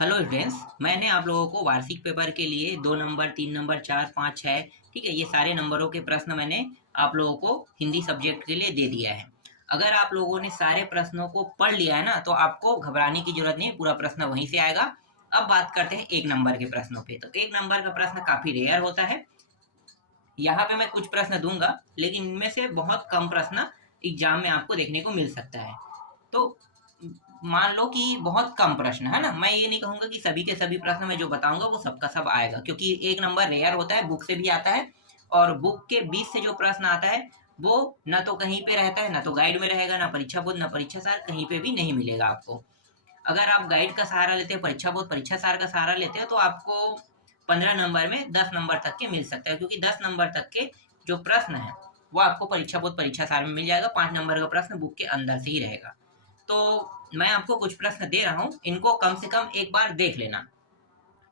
Hello students, मैंने आप लोगों को वार्षिक पेपर के लिए 2 नंबर, 3 नंबर, 4, 5, 6, ठीक है, ये सारे नंबरों के प्रश्न मैंने आप लोगों को हिंदी सब्जेक्ट के लिए दे दिया है। अगर आप लोगों ने सारे प्रश्नों को पढ़ लिया है ना, तो आपको घबराने की जरूरत नहीं, पूरा प्रश्न वहीं से आएगा। अब बात करते हैं 1 नंबर के प्रश्नों पे। तो 1 नंबर का प्रश्न काफी रेयर होता है। यहाँ पे मैं कुछ प्रश्न दूंगा, लेकिन इनमें से बहुत कम प्रश्न एग्जाम में आपको देखने को मिल सकता है। तो मान लो कि बहुत कम प्रश्न है ना, मैं ये नहीं कहूंगा कि सभी के सभी प्रश्न मैं जो बताऊंगा वो सबका सब आएगा, क्योंकि 1 नंबर रेयर होता है, बुक से भी आता है। और बुक के बीच से जो प्रश्न आता है वो ना तो कहीं पे रहता है, ना तो गाइड में रहेगा, ना परीक्षा बोध, ना परीक्षा सार, कहीं पे भी नहीं मिलेगा आपको। अगर आप गाइड का सहारा लेते हैं, परीक्षा बोध, परीक्षा सार का सहारा लेते हैं, तो आपको 15 नंबर में 10 नंबर तक के मिल सकता है, क्योंकि 10 नंबर तक के जो प्रश्न है वो आपको परीक्षा बोध, परीक्षा सार में मिल जाएगा। 5 नंबर का प्रश्न बुक के अंदर से ही रहेगा। तो मैं आपको कुछ प्रश्न दे रहा हूँ, इनको कम से कम एक बार देख लेना।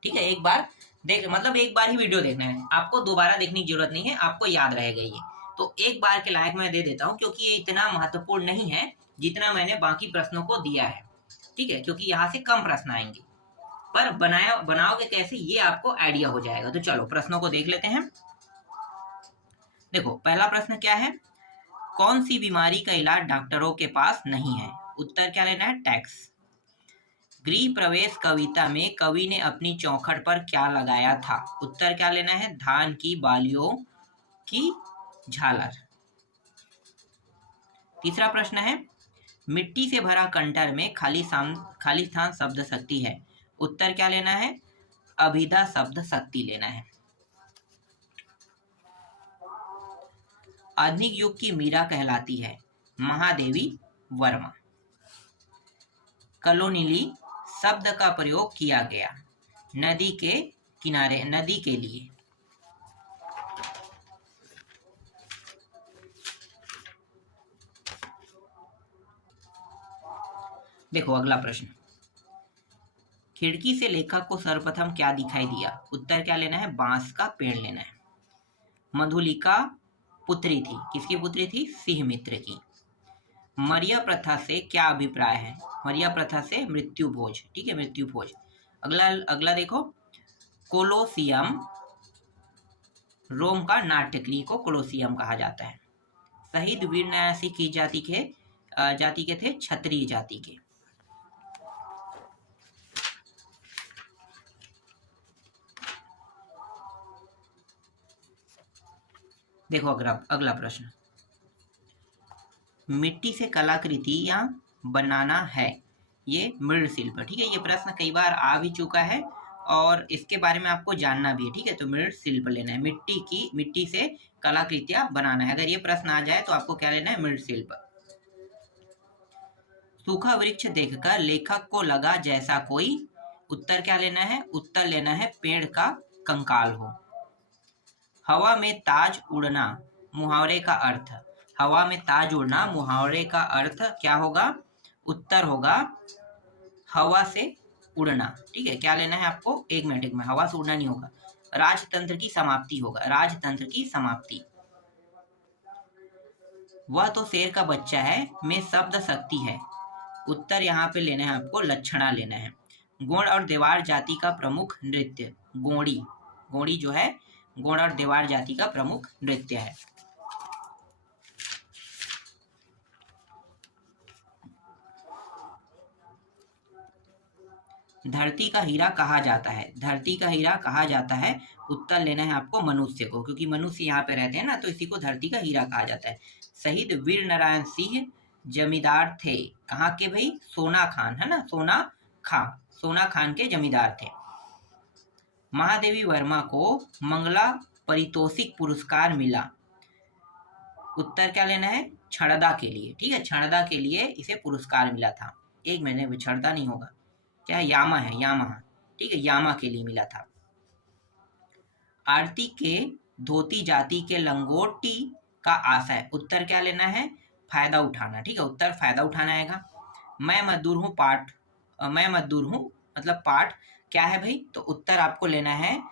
ठीक है, एक बार देख मतलब एक बार ही वीडियो देखना है, आपको दोबारा देखने की जरूरत नहीं है, आपको याद रहेगा ये। तो एक बार के लायक मैं दे देता हूँ, क्योंकि ये इतना महत्वपूर्ण नहीं है जितना मैंने बाकी प्रश्नों को दिया है। ठीक है, क्योंकि यहाँ से कम प्रश्न आएंगे, पर बनाओगे कैसे ये आपको आइडिया हो जाएगा। तो चलो प्रश्नों को देख लेते हैं। देखो पहला प्रश्न क्या है, कौन सी बीमारी का इलाज डॉक्टरों के पास नहीं है? उत्तर क्या लेना है? टैक्स। गृह प्रवेश कविता में कवि ने अपनी चौखट पर क्या लगाया था? उत्तर क्या लेना है? धान की बालियों की झालर। तीसरा प्रश्न है, मिट्टी से भरा कंटर में खाली स्थान शब्द शक्ति है। उत्तर क्या लेना है? अभिधा शब्द शक्ति लेना है। आधुनिक युग की मीरा कहलाती है? महादेवी वर्मा। कलोनीली शब्द का प्रयोग किया गया नदी के किनारे, नदी के लिए। देखो अगला प्रश्न, खिड़की से लेखक को सर्वप्रथम क्या दिखाई दिया? उत्तर क्या लेना है? बांस का पेड़ लेना है। मधुलिका पुत्री थी, किसकी पुत्री थी? सिंह मित्र की। मरिया प्रथा से क्या अभिप्राय है? मरिया प्रथा से मृत्यु भोज। ठीक है, मृत्यु भोज। अगला अगला देखो, कोलोसियम, रोम का नाट्यगृह को कोलोसियम कहा जाता है। शहीद वीर न्यासी की जाति के थे? क्षत्रिय जाति के। देखो अगला प्रश्न, मिट्टी से कलाकृतियां बनाना है, ये मृৎशिल्प। ठीक है, ये प्रश्न कई बार आ भी चुका है और इसके बारे में आपको जानना भी है। ठीक है, तो मृৎशिल्प लेना है, मिट्टी से कलाकृतियां बनाना है। अगर ये प्रश्न आ जाए तो आपको क्या लेना है? मृৎशिल्प। सूखा वृक्ष देखकर लेखक को लगा जैसा कोई। उत्तर क्या लेना है? उत्तर लेना है पेड़ का कंकाल हो। हवा में ताज उड़ना मुहावरे का अर्थ। हवा में ताज उड़ना मुहावरे का अर्थ क्या होगा? उत्तर होगा हवा से उड़ना। ठीक है, क्या लेना है आपको? एक मिनट में, हवा से उड़ना नहीं होगा, राजतंत्र की समाप्ति होगा, राजतंत्र की समाप्ति। वह तो शेर का बच्चा है में शब्द शक्ति है। उत्तर यहाँ पे लेना है आपको लक्षणा लेना है। गोंड और देवार जाति का प्रमुख नृत्य, गोंडी। गोंडी जो है गोंड और देवार जाति का प्रमुख नृत्य है। धरती का हीरा कहा जाता है? धरती का हीरा कहा जाता है, उत्तर लेना है आपको मनुष्य को, क्योंकि मनुष्य यहाँ पे रहते हैं ना, तो इसी को धरती का हीरा कहा जाता है। शहीद वीर नारायण सिंह जमींदार थे कहाँ के भाई? सोना खान, है ना, सोना खान के जमींदार थे। महादेवी वर्मा को मंगला पारितोषिक पुरस्कार मिला। उत्तर क्या लेना है? छड़दा के लिए। ठीक है, छड़दा के लिए इसे पुरस्कार मिला था। एक महीने छड़दा नहीं होगा, क्या है? यामा है, यामा। ठीक है, यामा के लिए मिला था। आरती के धोती जाति के लंगोटी का आशय। उत्तर क्या लेना है? फायदा उठाना। ठीक है, उत्तर फायदा उठाना आएगा। मैं मजदूर हूँ मतलब पाठ क्या है भाई? तो उत्तर आपको लेना है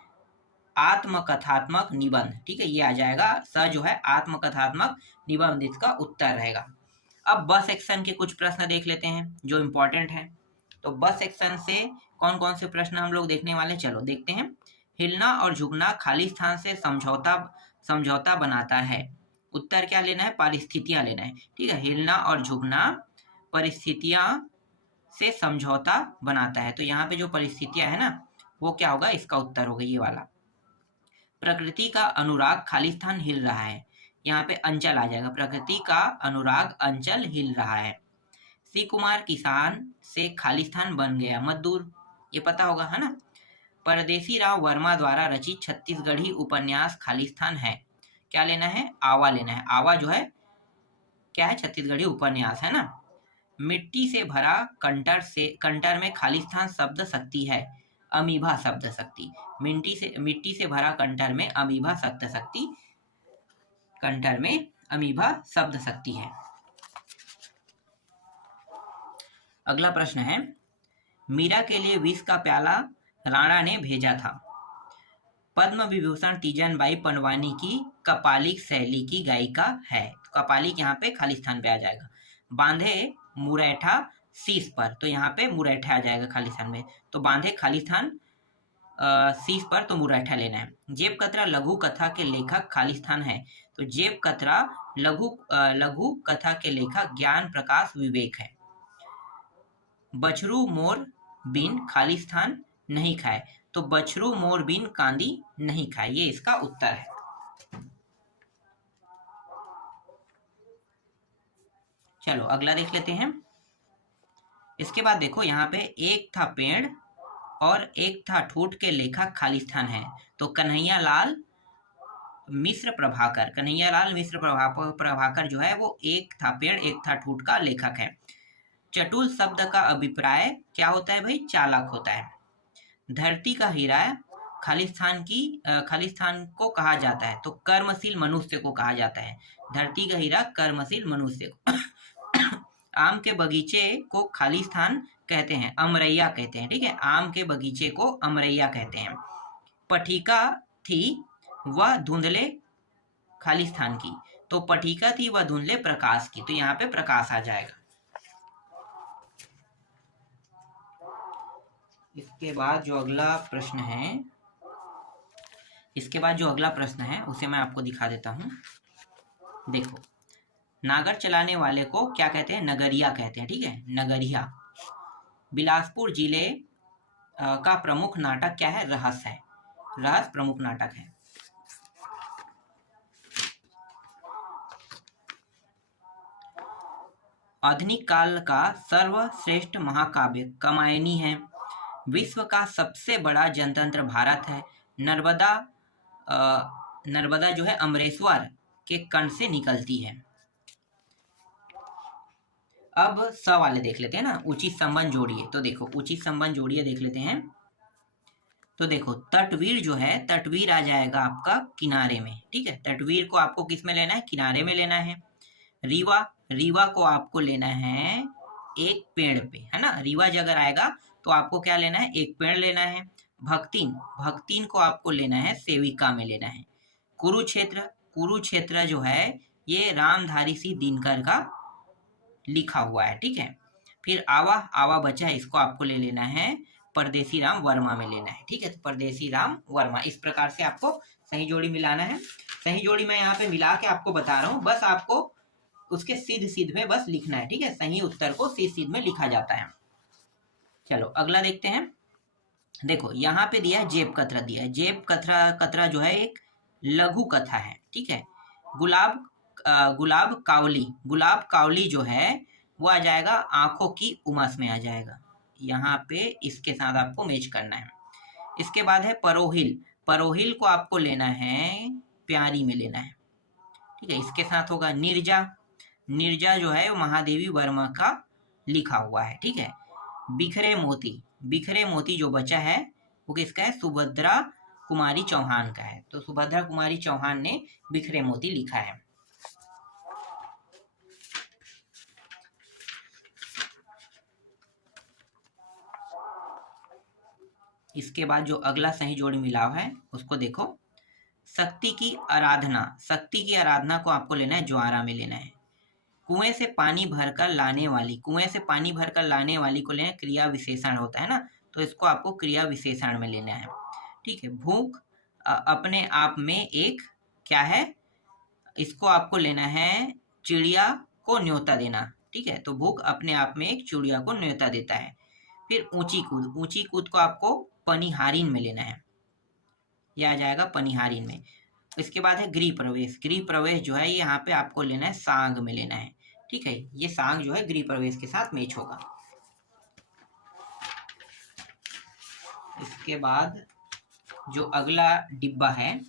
आत्मकथात्मक निबंध। ठीक है, ये आ जाएगा, स जो है आत्मकथात्मक निबंध इसका उत्तर रहेगा। अब ब सेक्शन के कुछ प्रश्न देख लेते हैं जो इम्पोर्टेंट है। तो ब सेक्शन से कौन कौन से प्रश्न हम लोग देखने वाले, चलो देखते हैं। हिलना और झुकना खाली स्थान से समझौता बनाता है। उत्तर क्या लेना है, परिस्थितियां लेना है। ठीक है, हिलना और झुकना परिस्थितियां से समझौता बनाता है। तो यहाँ पे जो परिस्थितियां है ना, वो क्या होगा, इसका उत्तर होगा ये वाला। प्रकृति का अनुराग खाली स्थान हिल रहा है, यहाँ पे अंचल आ जाएगा। प्रकृति का अनुराग अंचल हिल रहा है। श्री कुमार किसान से खाली स्थान बन गया मजदूर, ये पता होगा है ना। परदेसी राव वर्मा द्वारा रचित छत्तीसगढ़ी उपन्यास खाली स्थान है, क्या लेना है, आवा लेना है। आवा जो है क्या है, छत्तीसगढ़ी उपन्यास है ना। मिट्टी से भरा कंटर में खाली स्थान शब्द शक्ति है, अमीभा शब्द शक्ति। मिट्टी से भरा कंटर में अमीभा शब्द शक्ति, कंटर में अमीभा शब्द शक्ति है। अगला प्रश्न है, मीरा के लिए विष का प्याला राणा ने भेजा था। पद्म विभूषण तीजन बाई पंडवानी की कपालिक शैली की गायिका है। कपालिक यहाँ पे खाली स्थान पे आ जाएगा। बांधे मुरैठा शीश पर, तो यहाँ पे मुरैठा आ जाएगा खाली स्थान में। तो बांधे खाली स्थान शीश पर, तो मुरैठा लेना है। जेब कतरा लघु कथा के लेखक खाली स्थान है, तो जेब कतरा लघु कथा के लेखक ज्ञान प्रकाश विवेक है। बछरू मोर बिन खाली स्थान नहीं खाए, तो बछरू मोर बिन कांदी नहीं खाए, ये इसका उत्तर है। चलो अगला देख लेते हैं। इसके बाद देखो यहाँ पे एक था पेड़ और एक था ठूठ के लेखक खाली स्थान है, तो कन्हैया लाल मिश्र प्रभाकर जो है वो एक था पेड़ एक था ठूठ का लेखक है। चटुल शब्द का अभिप्राय क्या होता है भाई, चालाक होता है। धरती का हीरा खाली स्थान को कहा जाता है, तो कर्मशील मनुष्य को कहा जाता है। धरती का हीरा कर्मशील मनुष्य को। आम के बगीचे को खाली स्थान कहते हैं, अमरैया कहते हैं। ठीक है, आम के बगीचे को अमरैया कहते हैं। पठिका थी वह धुंधले खाली स्थान की, तो पठिका थी वह धुंधले प्रकाश की, तो यहाँ पे प्रकाश आ जाएगा। इसके बाद जो अगला प्रश्न है उसे मैं आपको दिखा देता हूँ। देखो, नागर चलाने वाले को क्या कहते हैं, नगरिया कहते हैं। ठीक है, नगरिया। बिलासपुर जिले का प्रमुख नाटक क्या है, रहस्य है। रहस्य प्रमुख नाटक है। आधुनिक काल का सर्वश्रेष्ठ महाकाव्य कामायनी है। विश्व का सबसे बड़ा जनतंत्र भारत है। नर्मदा जो है अमरेश्वर के कंठ से निकलती है। अब स वाले देख लेते हैं ना, उचित संबंध जोड़िए। तो देखो उचित संबंध जोड़िए देख लेते हैं। तो देखो तटवीर जो है, तटवीर आ जाएगा आपका किनारे में। ठीक है, तटवीर को आपको किस में लेना है, किनारे में लेना है। रीवा को आपको लेना है एक पेड़ पे, है ना। रीवा अगर आएगा तो आपको क्या लेना है, एक पेड़ लेना है। भक्तिन को आपको लेना है सेविका में लेना है। कुरुक्षेत्र जो है ये रामधारी सिंह दिनकर का लिखा हुआ है। ठीक है, फिर आवा बचा है, इसको आपको ले लेना है परदेसी राम वर्मा में लेना है। ठीक है, तो परदेसी राम वर्मा, इस प्रकार से आपको सही जोड़ी मिलाना है। सही जोड़ी मैं यहाँ पे मिला के आपको बता रहा हूँ, बस आपको उसके सीध में बस लिखना है। ठीक है, सही उत्तर को सीध में लिखा जाता है। चलो अगला देखते हैं। देखो यहाँ पे दिया है जेब कतरा दिया है। जेब कतरा जो है एक लघु कथा है। ठीक है, गुलाब कावली जो है वो आ जाएगा आंखों की उमस में आ जाएगा। यहाँ पे इसके साथ आपको मैच करना है। इसके बाद है परोहिल को आपको लेना है प्यारी में लेना है। ठीक है, इसके साथ होगा निर्जा जो है वो महादेवी वर्मा का लिखा हुआ है। ठीक है, बिखरे मोती जो बचा है वो किसका है, सुभद्रा कुमारी चौहान का है। तो सुभद्रा कुमारी चौहान ने बिखरे मोती लिखा है। इसके बाद जो अगला सही जोड़ी मिलाव है उसको देखो। शक्ति की आराधना को आपको लेना है ज्वारा में लेना है। कुएं से पानी भरकर लाने वाली को लेना है, क्रिया विशेषण होता है ना, तो इसको आपको क्रिया विशेषण में लेना है। ठीक है, भूख अपने आप में एक क्या है, इसको आपको लेना है चिड़िया को न्योता देना। ठीक है, तो भूख अपने आप में एक चिड़िया को न्योता देता है। फिर ऊंची कूद, ऊंची कूद को आपको पनिहारीन में लेना है, यह आ जाएगा पनिहारीन में। इसके बाद है गृह प्रवेश, गृह प्रवेश जो है यहाँ पे आपको लेना है सांग में लेना है। ठीक है, ये सांग जो है गृह प्रवेश के साथ मैच होगा। इसके बाद जो अगला डिब्बा है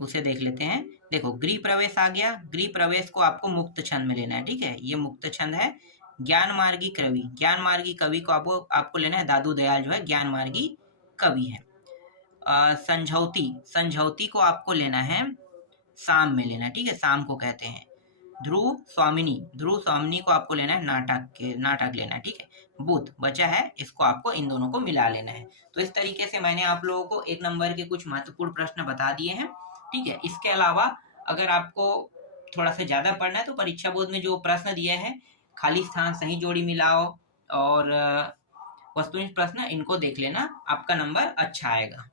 उसे देख लेते हैं। देखो गृह प्रवेश आ गया, गृह प्रवेश को आपको मुक्त छंद में लेना है। ठीक है, ये मुक्त छंद है। ज्ञान मार्गी कवि, ज्ञान मार्गी कवि को आपको लेना है, दादू दयाल जो है ज्ञान मार्गी कवि है। संझौती, संझौती को आपको लेना है शाम में लेना है। ठीक है, शाम को कहते हैं। ध्रुव स्वामिनी, ध्रुव स्वामिनी को आपको लेना है नाटक लेना है। ठीक है, बुध बचा है, इसको आपको इन दोनों को मिला लेना है। तो इस तरीके से मैंने आप लोगों को 1 नंबर के कुछ महत्वपूर्ण प्रश्न बता दिए हैं। ठीक है, इसके अलावा अगर आपको थोड़ा सा ज्यादा पढ़ना है तो परीक्षा बोर्ड में जो प्रश्न दिए हैं, खाली स्थान सही जोड़ी मिलाओ और वस्तुनिष्ठ प्रश्न, इनको देख लेना, आपका नंबर अच्छा आएगा।